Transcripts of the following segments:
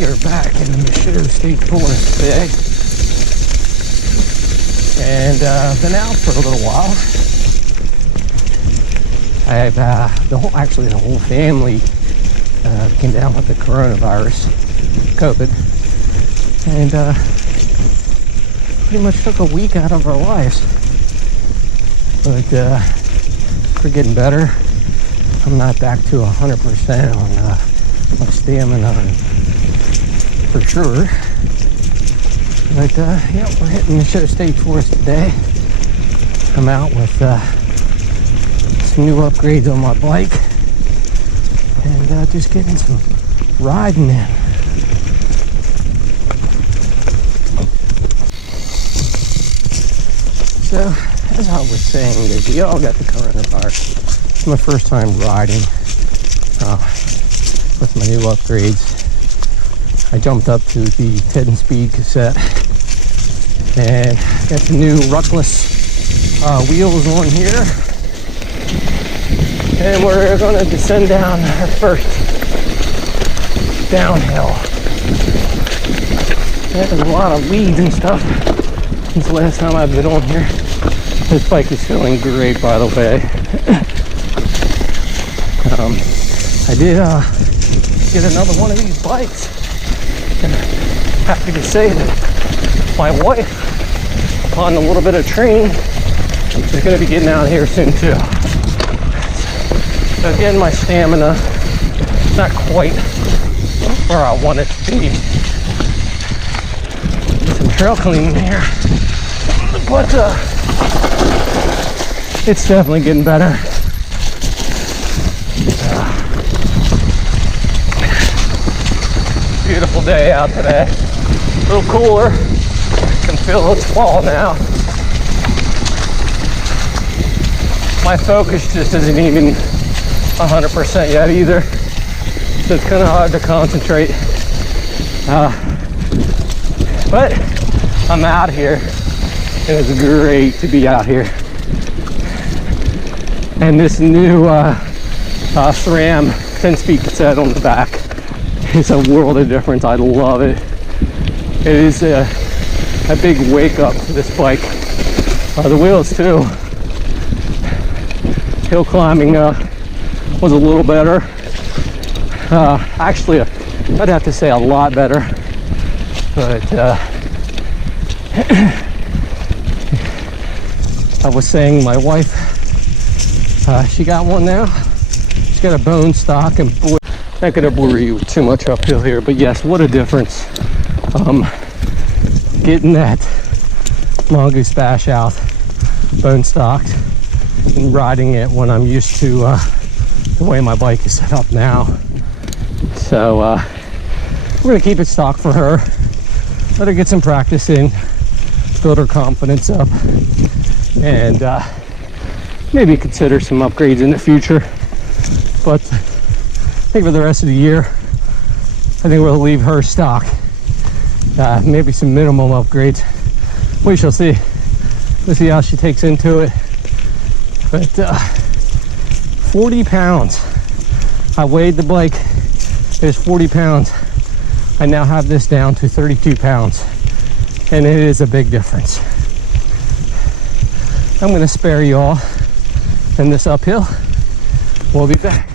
We are back in the Mongoose State Forest today, and been out for a little while. I've the whole family came down with the coronavirus, COVID, and pretty much took a week out of our lives. But we're getting better. I'm not back to 100% on my stamina for sure. But yeah, we're hitting the Mongoose State Forest today. I'm out with some new upgrades on my bike and just getting some riding in. So, as I was saying, we all got the coronavirus. It's my first time riding with my new upgrades. I jumped up to the 10-speed cassette and got the new Bucklos wheels on here. And we're going to descend down our first downhill. There's a lot of weeds and stuff since the last time I've been on here. This bike is feeling great, by the way. I did get another one of these bikes. And happy to say that my wife, upon a little bit of training, is going to be getting out here soon too. So again, my stamina is not quite where I want it to be. Some trail cleaning here, but it's definitely getting better. Beautiful day out today. A little cooler. Can feel it's fall now. My focus just isn't even 100% yet either. So it's kind of hard to concentrate. But I'm out here. And it's great to be out here. And this new SRAM 10-speed cassette on the back is a world of difference. I love it. It is a big wake up to this bike. The wheels too. Hill climbing was a little better. Actually, I'd have to say a lot better. But I was saying my wife, she got one now. She's got a bone stock, and boy, not gonna bore you with too much uphill here, but yes, what a difference. Getting that Mongoose Bash out, bone stocked, and riding it when I'm used to the way my bike is set up now. So we're gonna keep it stock for her, let her get some practice in, build her confidence up, and maybe consider some upgrades in the future. But I think for the rest of the year, I think we'll leave her stock. Maybe some minimum upgrades. We shall see. We'll see how she takes into it. But 40 pounds. I weighed the bike. It's 40 pounds. I now have this down to 32 pounds. And it is a big difference. I'm going to spare you all in this uphill. We'll be back.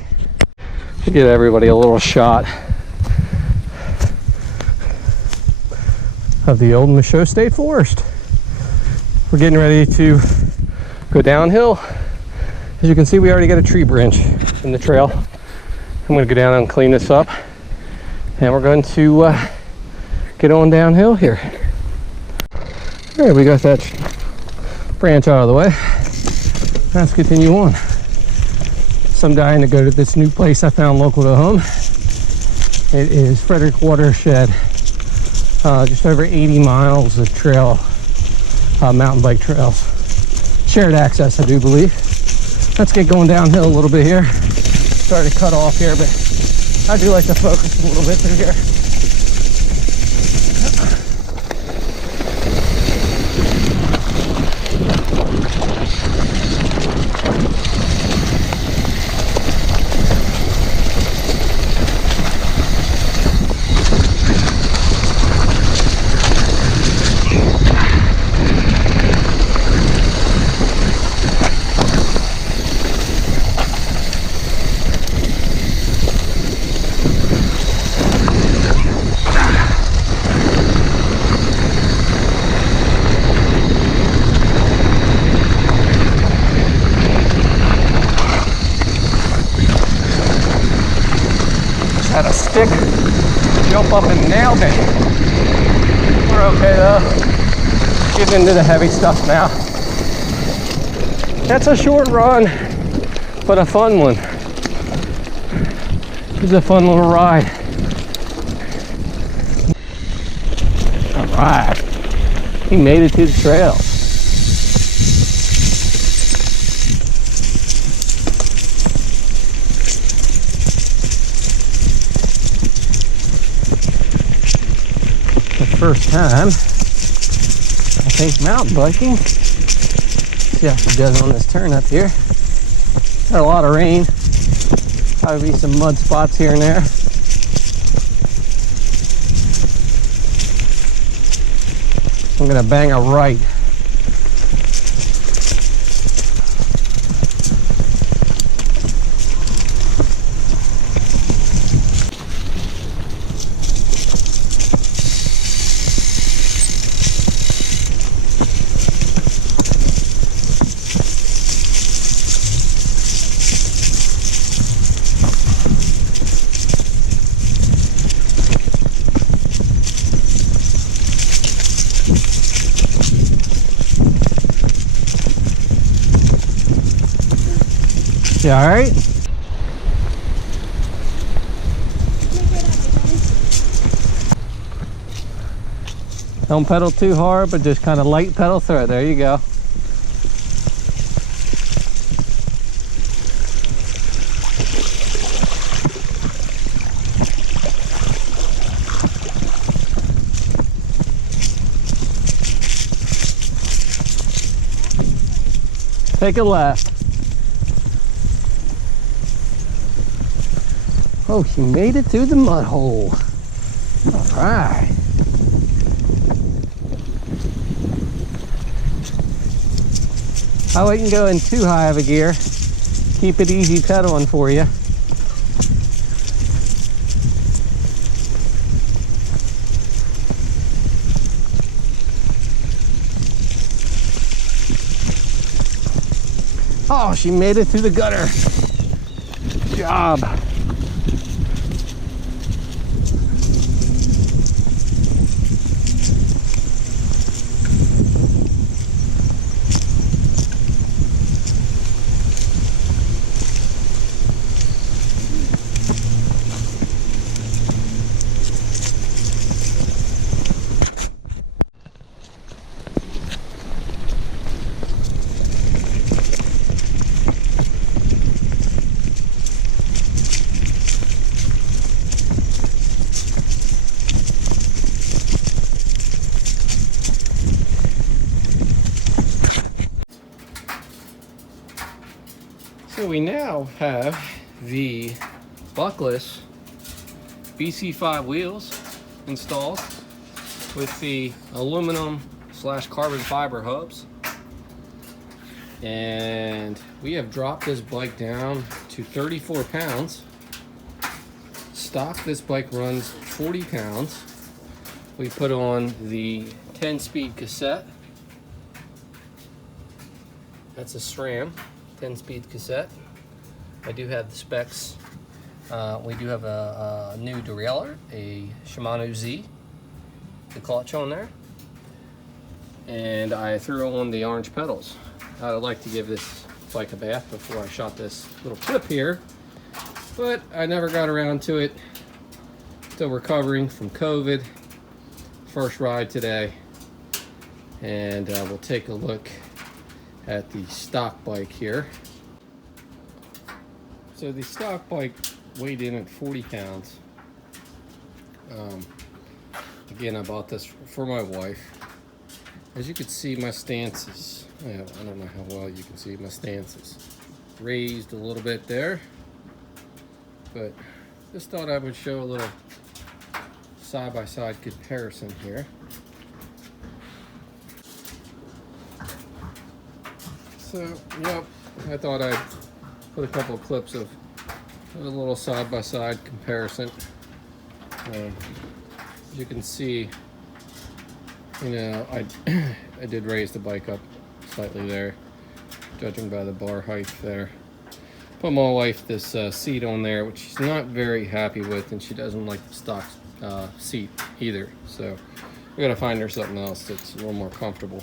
To give everybody a little shot of the old Mongoose State Forest. We're getting ready to go downhill. As you can see, we already got a tree branch in the trail. I'm going to go down and clean this up, and we're going to get on downhill here. All right, we got that branch out of the way. Let's continue on. So I'm dying to go to this new place I found local to home. It is Frederick Watershed. Just over 80 miles of trail, mountain bike trails. Shared access, I do believe. Let's get going downhill a little bit here. Sorry to cut off here, but I do like to focus a little bit through here. up and nailed it. We're okay though. Getting into the heavy stuff now. That's a short run, but a fun one. It's a fun little ride. All right, he made it to the trail. The first time, I think, mountain biking. See how she does on this turn up here. Got a lot of rain. Probably be some mud spots here and there. I'm gonna bang a right. You all right? Don't pedal too hard, but just kind of light pedal through it. There you go. Take a left. Oh, she made it through the mud hole. All right. I wouldn't go in too high of a gear. Keep it easy pedaling for you. Oh, she made it through the gutter. Good job. So we now have the Bucklos BC5 wheels installed with the aluminum / carbon fiber hubs, and we have dropped this bike down to 34 pounds. Stock, this bike runs 40 pounds. We put on the 10-speed cassette. That's a SRAM 10-speed cassette. I do have the specs. We do have a new derailleur, a Shimano Z, the clutch on there, and I threw on the orange pedals. I would like to give this bike a bath before I shot this little clip here, but I never got around to it. Still recovering from COVID. First ride today, and we'll take a look at the stock bike here. So the stock bike weighed in at 40 pounds. Again, I bought this for my wife. As you can see, my stances, I don't know how well you can see my stances, raised a little bit there, but just thought I would show a little side-by-side comparison here. So, yep, I thought I'd put a couple of clips of a little side-by-side comparison. As you can see, you know, I did raise the bike up slightly there, judging by the bar height there. Put my wife this seat on there, which she's not very happy with, and she doesn't like the stock seat either. So we gotta find her something else that's a little more comfortable.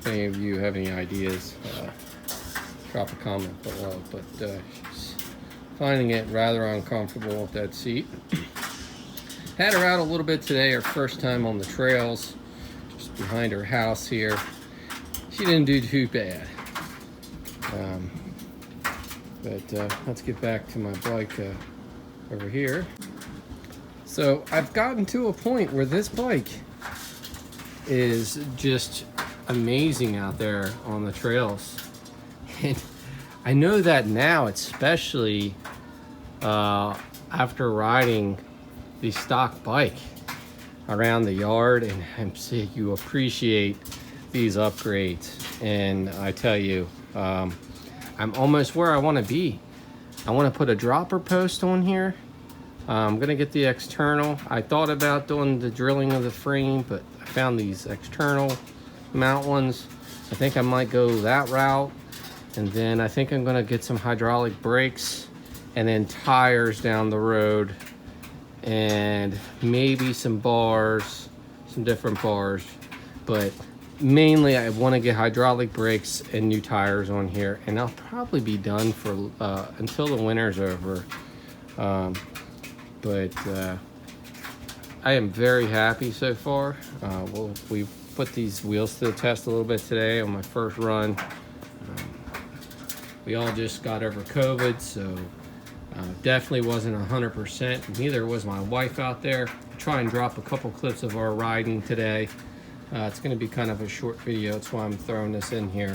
If any of you have any ideas, drop a comment below. But she's finding it rather uncomfortable with that seat. Had her out a little bit today, her first time on the trails, just behind her house here. She didn't do too bad. Let's get back to my bike over here. So I've gotten to a point where this bike is just amazing out there on the trails. And I know that now, especially after riding the stock bike around the yard, and I'm saying you appreciate these upgrades. And I tell you, I'm almost where I want to be. I want to put a dropper post on here. I'm gonna get the external. I thought about doing the drilling of the frame, but I found these external mount ones. I think I might go that route. And then I think I'm gonna get some hydraulic brakes and then tires down the road, and maybe some bars, some different bars. But mainly I want to get hydraulic brakes and new tires on here, and I'll probably be done for until the winter's over. I am very happy so far. We've put these wheels to the test a little bit today on my first run. We all just got over COVID, so definitely wasn't 100%. Neither was my wife out there. Try and drop a couple clips of our riding today. It's going to be kind of a short video, that's why I'm throwing this in here.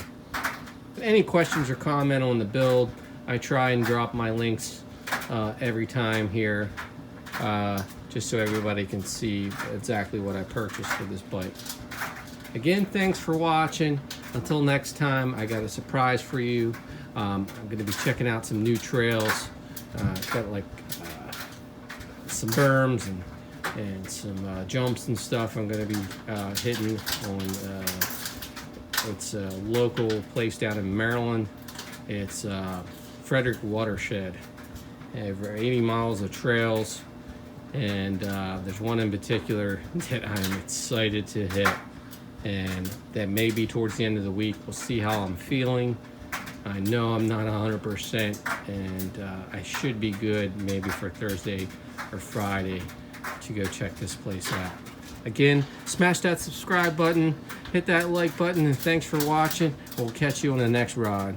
Any questions or comment on the build, I try and drop my links every time here, just so everybody can see exactly what I purchased for this bike. Again, thanks for watching. Until next time, I got a surprise for you. I'm going to be checking out some new trails. Got like some berms and some jumps and stuff I'm going to be hitting on. It's a local place down in Maryland. It's Frederick Watershed. Over 80 miles of trails, and there's one in particular that I'm excited to hit, and that may be towards the end of the week. We'll see how I'm feeling. I know I'm not 100%, and I should be good maybe for Thursday or Friday to go check this place out. Again, smash that subscribe button, hit that like button, and thanks for watching. We'll catch you on the next ride.